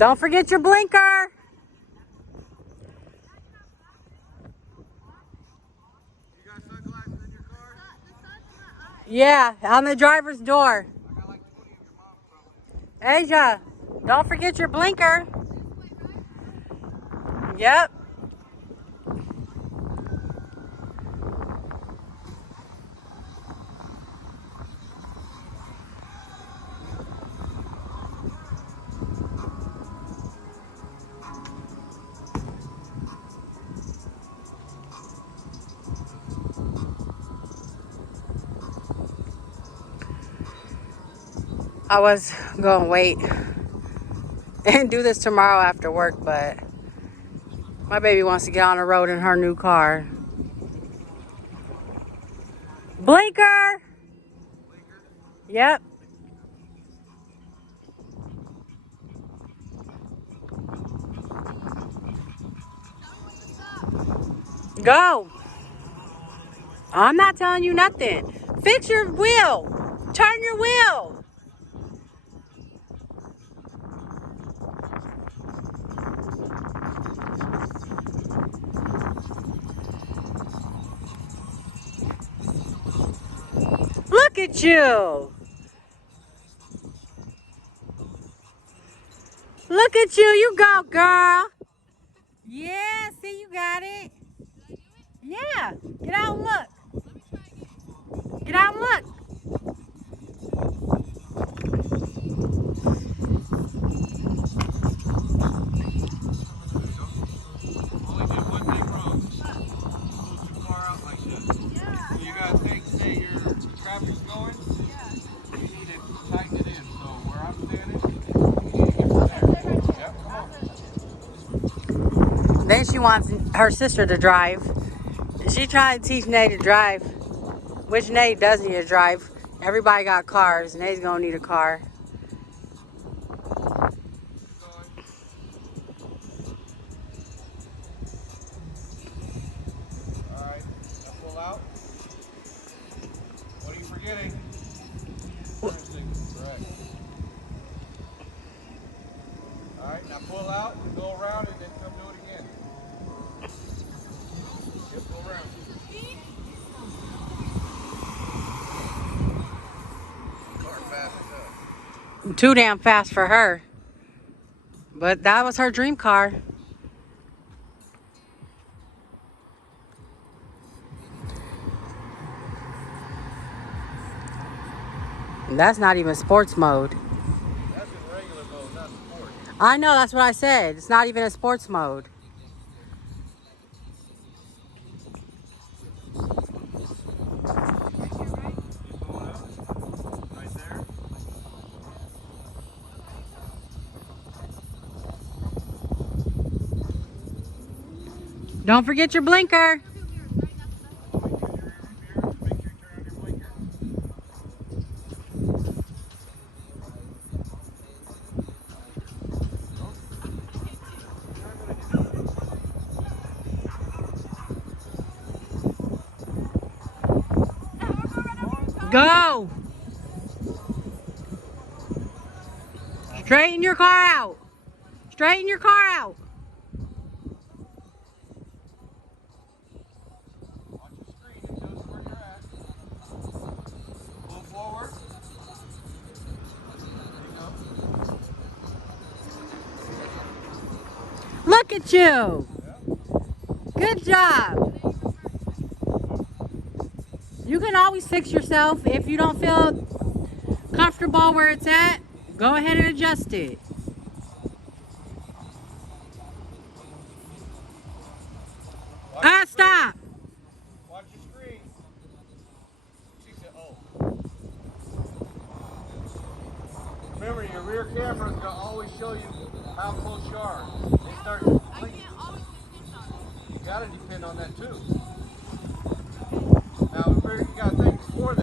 Don't forget your blinker. You got sunglasses in your car? Yeah, on the driver's door. I got like 20 of your mom's probably. Asia, don't forget your blinker. Yep. I was going to wait and do this tomorrow after work, but my baby wants to get on the road in her new car. Blinker! Yep. Go. I'm not telling you nothing. Fix your wheel. Turn your wheel. Look at you. Look at you. You go, girl. Yeah, see, you got it. Yeah. Get out and look. Get out and look. Only did one thing wrong. Pulled too far out like this. So you gotta say the traffic's going. You need to tighten it in. So where I'm standing, you need to get from there. Yep, come on. Then she wants her sister to drive. She trying to teach Nate to drive, which Nate does need to drive. Everybody got cars. Nate's gonna need a car. Alright, now pull out. What are you forgetting? Correct. Alright, now pull out, go around, and then come do it again. Yep, go around. Car fast enough. Too damn fast for her. But that was her dream car. That's not even sports mode. That's in regular mode, not sport. I know, that's what I said. It's not even a sports mode. Right there. Don't forget your blinker. Go. Straighten your car out. Straighten your car out. Watch the screen and tell us where you're at. Pull forward. There you go. Look at you. Good job. You can always fix yourself if you don't feel comfortable where it's at. Go ahead and adjust it. Stop. Watch your screen. She said, oh. Remember, your rear camera is going to always show you how close you are. They start blinking. You got to depend on that too. Now, you got to think before that.